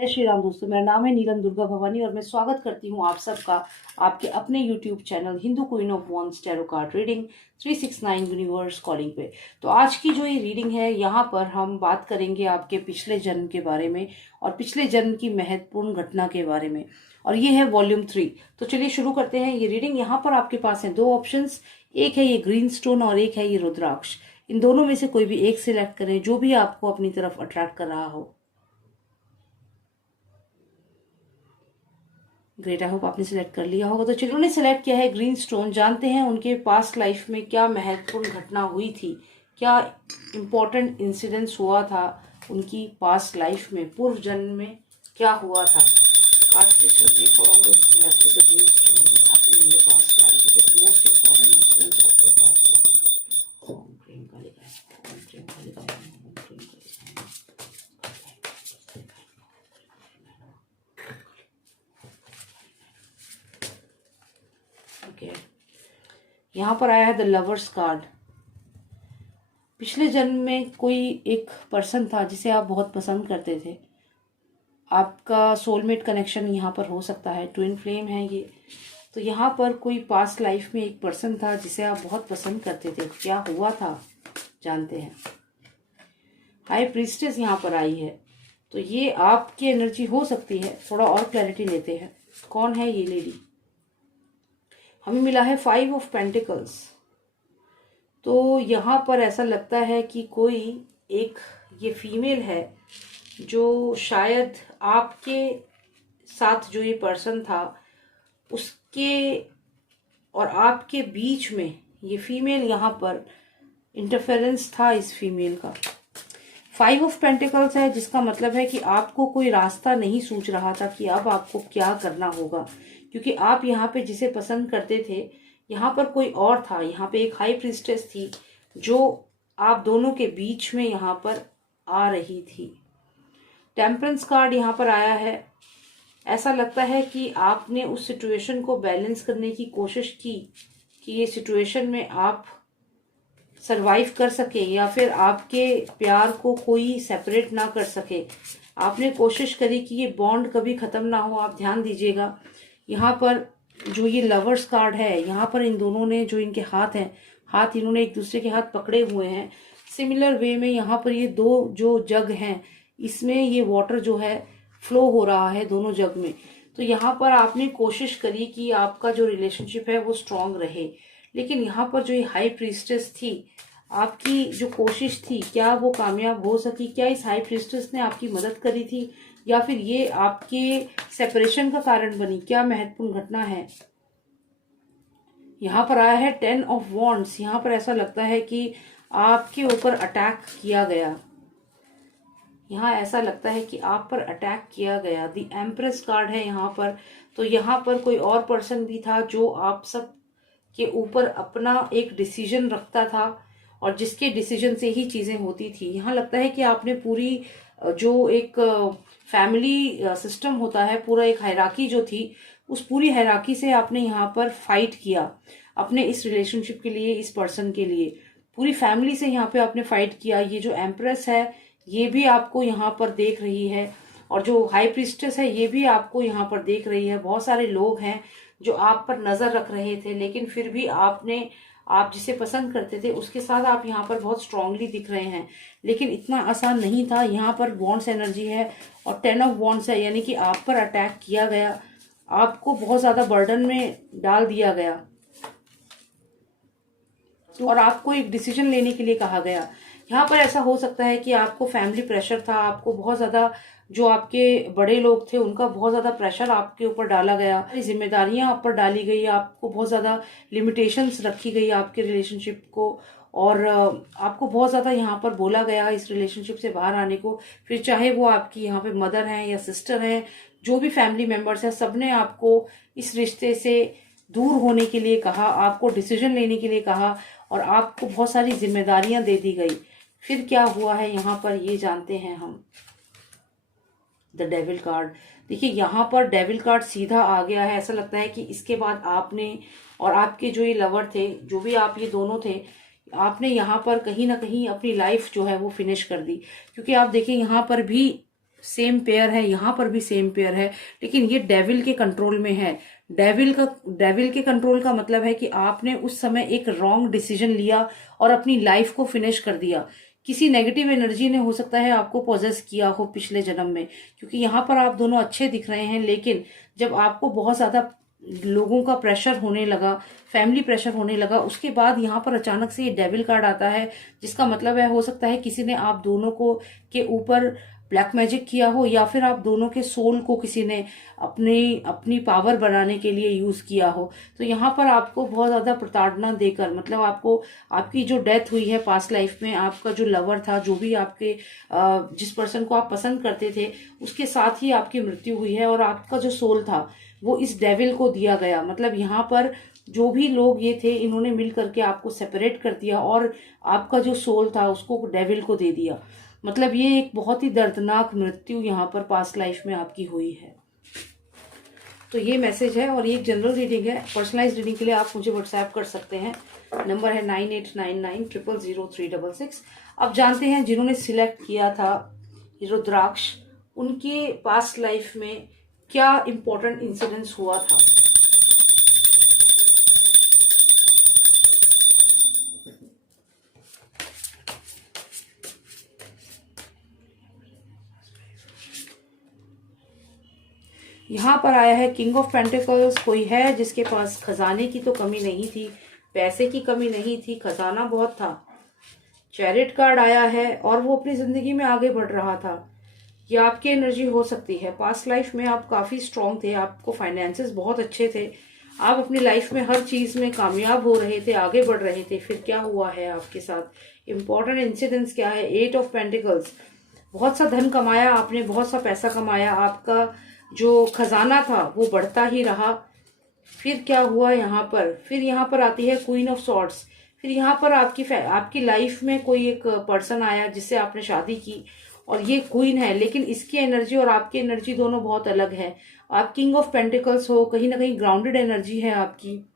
जय श्री राम दोस्तों, मेरा नाम है नीलम दुर्गा भवानी और मैं स्वागत करती हूँ आप सबका आपके अपने YouTube channel Hindu queen of wands tarot card reading 369 universe calling पे। तो आज की जो ये रीडिंग है, यहाँ पर हम बात करेंगे आपके पिछले जन्म के बारे में और पिछले जन्म की महत्वपूर्ण घटना के बारे में, और ये है वॉल्यूम 3। तो चलिए शुरू करते हैं ये रीडिंग। यहाँ पर आपके पास है दो ऑप्शंस, एक है ये ग्रीन स्टोन और एक है ये रुद्राक्ष। इन दोनों में से कोई भी एक सिलेक्ट करें, जो भी आपको अपनी तरफ अट्रैक्ट कर रहा हो। ग्रेट, आई होप आपने सिलेक्ट कर लिया होगा। तो चलिए, उन्होंने सिलेक्ट किया है ग्रीन स्टोन। जानते हैं उनके पास्ट लाइफ में क्या महत्वपूर्ण घटना हुई थी, क्या इम्पोर्टेंट इंसिडेंट्स हुआ था उनकी पास्ट लाइफ में, पूर्व जन्म में क्या हुआ था। यहाँ पर आया है द लवर्स कार्ड। पिछले जन्म में कोई एक पर्सन था जिसे आप बहुत पसंद करते थे। आपका सोलमेट कनेक्शन यहाँ पर हो सकता है, ट्विन फ्लेम है ये। तो यहाँ पर कोई पास्ट लाइफ में एक पर्सन था जिसे आप बहुत पसंद करते थे। क्या हुआ था जानते हैं। हाई प्रीस्टेस यहाँ पर आई है, तो ये आपकी एनर्जी हो सकती है। थोड़ा और क्लैरिटी लेते हैं, कौन है ये लेडी। हमें मिला है 5 ऑफ पेंटिकल्स। तो यहाँ पर ऐसा लगता है कि कोई एक ये फीमेल है जो शायद आपके साथ जो ये पर्सन था उसके और आपके बीच में ये फीमेल यहाँ पर इंटरफेरेंस था इस फीमेल का। 5 ऑफ पेंटिकल्स है, जिसका मतलब है कि आपको कोई रास्ता नहीं सूझ रहा था कि अब आपको क्या करना होगा, क्योंकि आप यहाँ पे जिसे पसंद करते थे यहाँ पर कोई और था। यहाँ पे एक हाई प्रीस्टेस थी जो आप दोनों के बीच में यहाँ पर आ रही थी। टेम्परेंस कार्ड यहाँ पर आया है। ऐसा लगता है कि आपने उस सिचुएशन को बैलेंस करने की कोशिश की कि ये सिचुएशन में आप सरवाइव कर सके या फिर आपके प्यार को कोई सेपरेट ना कर सके। आपने कोशिश करी कि ये बॉन्ड कभी खत्म ना हो। आप ध्यान दीजिएगा, यहाँ पर जो ये लवर्स कार्ड है, यहाँ पर इन दोनों ने जो इनके हाथ हैं, हाथ इन्होंने एक दूसरे के हाथ पकड़े हुए हैं। सिमिलर वे में यहाँ पर ये दो जो जग हैं, इसमें ये वाटर जो है फ्लो हो रहा है दोनों जग में। तो यहाँ पर आपने कोशिश करी कि आपका जो रिलेशनशिप है वो स्ट्रांग रहे, लेकिन यहाँ पर जो ये हाई प्रीस्टेस थी, आपकी जो कोशिश थी क्या वो कामयाब हो सकी? क्या इस हाई प्रीस्टेस ने आपकी मदद करी थी या फिर ये आपके सेपरेशन का कारण बनी? क्या महत्वपूर्ण घटना है? यहाँ पर आया है 10 ऑफ वॉन्ड्स। यहाँ पर ऐसा लगता है कि आपके ऊपर अटैक किया गया। यहाँ ऐसा लगता है कि आप पर अटैक किया गया। द एम्प्रेस कार्ड है यहाँ पर। तो यहाँ पर कोई और पर्सन भी था जो आप सब के ऊपर अपना एक डिसीजन रखता था और जिसके डिसीजन से ही चीजें होती थी। यहाँ लगता है कि आपने पूरी जो एक फैमिली सिस्टम होता है, पूरा एक हायरार्की जो थी, उस पूरी हायरार्की से आपने यहाँ पर फाइट किया अपने इस रिलेशनशिप के लिए, इस पर्सन के लिए। पूरी फैमिली से यहाँ पे आपने फाइट किया। ये जो एम्प्रेस है ये भी आपको यहाँ पर देख रही है और जो हाई प्रीस्टेस है ये भी आपको यहाँ पर देख रही है। बहुत सारे लोग हैं जो आप पर नजर रख रहे थे, लेकिन फिर भी आप जिसे पसंद करते थे उसके साथ आप यहाँ पर बहुत स्ट्रांगली दिख रहे हैं, लेकिन इतना आसान नहीं था। यहाँ पर वॉन्ड्स एनर्जी है और 10 ऑफ वॉन्ड्स है, यानी कि आप पर अटैक किया गया, आपको बहुत ज्यादा बर्डन में डाल दिया गया और आपको एक डिसीजन लेने के लिए कहा गया। यहाँ पर ऐसा हो सकता है कि आपको फैमिली प्रेशर था, आपको बहुत ज्यादा जो आपके बड़े लोग थे उनका बहुत ज्यादा प्रेशर आपके ऊपर डाला गया, जिम्मेदारियां आप पर डाली गई, आपको बहुत ज्यादा लिमिटेशंस रखी गई आपके रिलेशनशिप को, और आपको बहुत ज्यादा यहाँ पर बोला गया इस रिलेशनशिप से बाहर आने को। फिर चाहे वो आपकी यहाँ पे मदर है या सिस्टर है, जो भी फैमिली मेंबर्स है, सबने आपको इस रिश्ते से दूर होने के लिए कहा, आपको डिसीजन लेने के लिए कहा और आपको बहुत सारी जिम्मेदारियां दे दी गई। फिर क्या हुआ है यहाँ पर ये जानते हैं हम। The devil card. देखिए यहाँ पर डेविल कार्ड सीधा आ गया है। ऐसा लगता है कि इसके बाद आपने और आपके जो ये लवर थे, जो भी आप ये दोनों थे, आपने यहाँ पर कहीं ना कहीं अपनी लाइफ जो है वो फिनिश कर दी। क्योंकि आप देखिए यहाँ पर भी सेम पेयर है, यहाँ पर भी सेम पेयर है, लेकिन ये डेविल के कंट्रोल में है। डेविल के कंट्रोल का मतलब है कि आपने उस समय एक रॉन्ग डिसीजन लिया और अपनी लाइफ को फिनिश कर दिया। किसी नेगेटिव एनर्जी ने हो सकता है आपको पॉजेस किया हो पिछले जन्म में, क्योंकि यहाँ पर आप दोनों अच्छे दिख रहे हैं, लेकिन जब आपको बहुत ज्यादा लोगों का प्रेशर होने लगा, फैमिली प्रेशर होने लगा, उसके बाद यहाँ पर अचानक से ये डेविल कार्ड आता है, जिसका मतलब है हो सकता है किसी ने आप दोनों को के ऊपर ब्लैक मैजिक किया हो, या फिर आप दोनों के सोल को किसी ने अपनी अपनी पावर बनाने के लिए यूज किया हो। तो यहाँ पर आपको बहुत ज्यादा प्रताड़ना देकर, मतलब आपको आपकी जो डेथ हुई है पास्ट लाइफ में, आपका जो लवर था, जो भी आपके जिस पर्सन को आप पसंद करते थे, उसके साथ ही आपकी मृत्यु हुई है, और आपका जो सोल था वो इस डेविल को दिया गया। मतलब यहाँ पर जो भी लोग ये थे, इन्होंने मिल करके आपको सेपरेट कर दिया और आपका जो सोल था उसको डेविल को दे दिया। मतलब ये एक बहुत ही दर्दनाक मृत्यु यहाँ पर पास्ट लाइफ में आपकी हुई है। तो ये मैसेज है, और ये एक जनरल रीडिंग है। पर्सनलाइज रीडिंग के लिए आप मुझे व्हाट्सएप कर सकते हैं, नंबर है 9899000366। अब जानते हैं जिन्होंने सिलेक्ट किया था रुद्राक्ष, उनके पास्ट लाइफ में क्या इंपॉर्टेंट इंसिडेंट्स हुआ था। यहाँ पर आया है किंग ऑफ पेंटिकल्स। कोई है जिसके पास खजाने की तो कमी नहीं थी, पैसे की कमी नहीं थी, खजाना बहुत था। चैरिट कार्ड आया है और वो अपनी जिंदगी में आगे बढ़ रहा था। ये आपकी एनर्जी हो सकती है। पास्ट लाइफ में आप काफी स्ट्रांग थे, आपको फाइनेंसेस बहुत अच्छे थे, आप अपनी लाइफ में हर चीज में कामयाब हो रहे थे, आगे बढ़ रहे थे। फिर क्या हुआ है आपके साथ, इंपॉर्टेंट इंसिडेंट्स क्या है। 8 ऑफ पेंटिकल्स, बहुत सा धन कमाया आपने, बहुत सा पैसा कमाया, आपका जो खजाना था वो बढ़ता ही रहा। फिर क्या हुआ यहाँ पर, फिर यहाँ पर आती है क्वीन ऑफ सॉर्ड्स। फिर यहाँ पर आपकी लाइफ में कोई एक पर्सन आया जिससे आपने शादी की, और ये क्वीन है, लेकिन इसकी एनर्जी और आपकी एनर्जी दोनों बहुत अलग है। आप किंग ऑफ पेंटिकल्स हो, कहीं ना कहीं ग्राउंडेड एनर्जी है आपकी,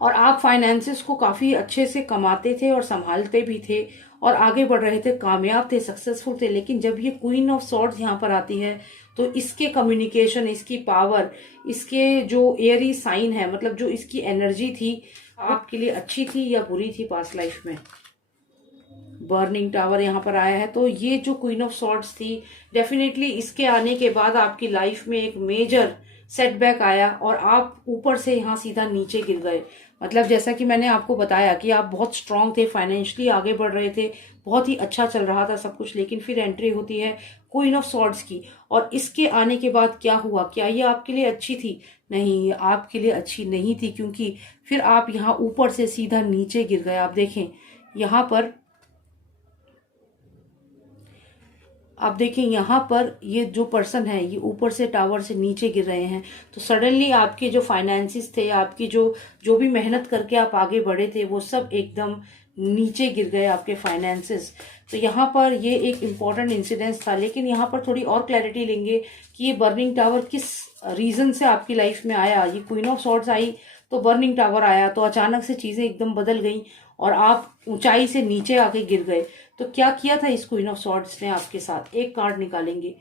और आप फाइनेंसेस को काफी अच्छे से कमाते थे और संभालते भी थे, और आगे बढ़ रहे थे, कामयाब थे, सक्सेसफुल थे। लेकिन जब ये क्वीन ऑफ सॉर्ड्स यहाँ पर आती है, तो इसके कम्युनिकेशन, इसकी पावर, इसके जो एयरी साइन है, मतलब जो इसकी एनर्जी थी, आपके लिए अच्छी थी या बुरी थी पास्ट लाइफ में। बर्निंग टावर यहाँ पर आया है। तो ये जो क्वीन ऑफ सॉर्ड्स थी, डेफिनेटली इसके आने के बाद आपकी लाइफ में एक मेजर सेटबैक आया और आप ऊपर से यहाँ सीधा नीचे गिर गए। मतलब जैसा कि मैंने आपको बताया कि आप बहुत स्ट्रांग थे, फाइनेंशियली आगे बढ़ रहे थे, बहुत ही अच्छा चल रहा था सब कुछ, लेकिन फिर एंट्री होती है क्वीन ऑफ सॉर्ड्स की। और इसके आने के बाद क्या हुआ, क्या ये आपके लिए अच्छी थी? नहीं, ये आपके लिए अच्छी नहीं थी, क्योंकि फिर आप यहाँ ऊपर से सीधा नीचे गिर गए। आप देखें यहाँ पर, आप देखें यहाँ पर ये जो पर्सन है, ये ऊपर से टावर से नीचे गिर रहे हैं। तो सडनली आपके जो फाइनेंसिस थे, आपकी जो भी मेहनत करके आप आगे बढ़े थे, वो सब एकदम नीचे गिर गए, आपके फाइनेंसिस। तो यहाँ पर ये एक इम्पॉर्टेंट इंसिडेंस था। लेकिन यहाँ पर थोड़ी और क्लैरिटी लेंगे कि ये बर्निंग टावर किस रीजन से आपकी लाइफ में आया। ये क्वीन ऑफ सॉर्ड्स आई तो बर्निंग टावर आया, तो अचानक से चीजें एकदम बदल गई और आप ऊंचाई से नीचे आके गिर गए। तो क्या किया था इस क्वीन ऑफ सॉर्ड्स ने आपके साथ? एक कार्ड निकालेंगे,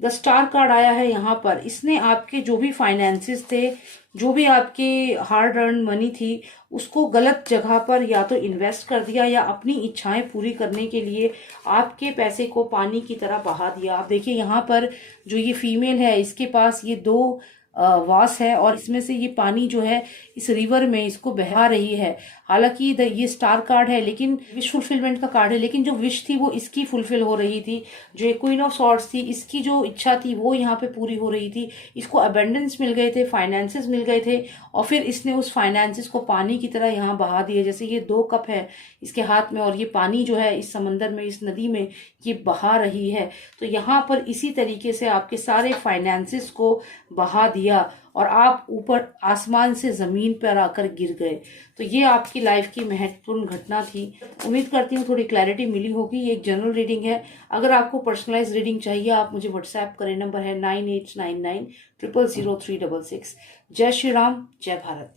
द स्टार कार्ड आया है यहाँ पर। इसने आपके जो भी फाइनेंसिस थे, जो भी आपके हार्ड अर्न मनी थी, उसको गलत जगह पर या तो इन्वेस्ट कर दिया, या अपनी इच्छाएं पूरी करने के लिए आपके पैसे को पानी की तरह बहा दिया। आप देखिए यहाँ पर जो ये फीमेल है, इसके पास ये 2 वास है, और इसमें से ये पानी जो है इस रिवर में इसको बहा रही है। हालांकि ये स्टार कार्ड है, लेकिन विश फुलफिलमेंट का कार्ड है, लेकिन जो विश थी वो इसकी फुलफिल हो रही थी। जो क्वीन ऑफ सॉर्ड्स थी, इसकी जो इच्छा थी वो यहाँ पे पूरी हो रही थी। इसको अबेंडेंस मिल गए थे, फाइनेंसेस मिल गए थे, और फिर इसने उस फाइनेंसेस को पानी की तरह यहाँ बहा दिए। जैसे ये 2 कप है इसके हाथ में, और ये पानी जो है इस समंदर में, इस नदी में ये बहा रही है। तो यहाँ पर इसी तरीके से आपके सारे फाइनेंसेस को बहा दिया, और आप ऊपर आसमान से जमीन पर आकर गिर गए। तो ये आपकी लाइफ की महत्वपूर्ण घटना थी। उम्मीद करती हूँ थोड़ी क्लैरिटी मिली होगी। ये एक जनरल रीडिंग है। अगर आपको पर्सनलाइज रीडिंग चाहिए, आप मुझे व्हाट्सएप करें, नंबर है 9899000366। जय श्री राम, जय भारत।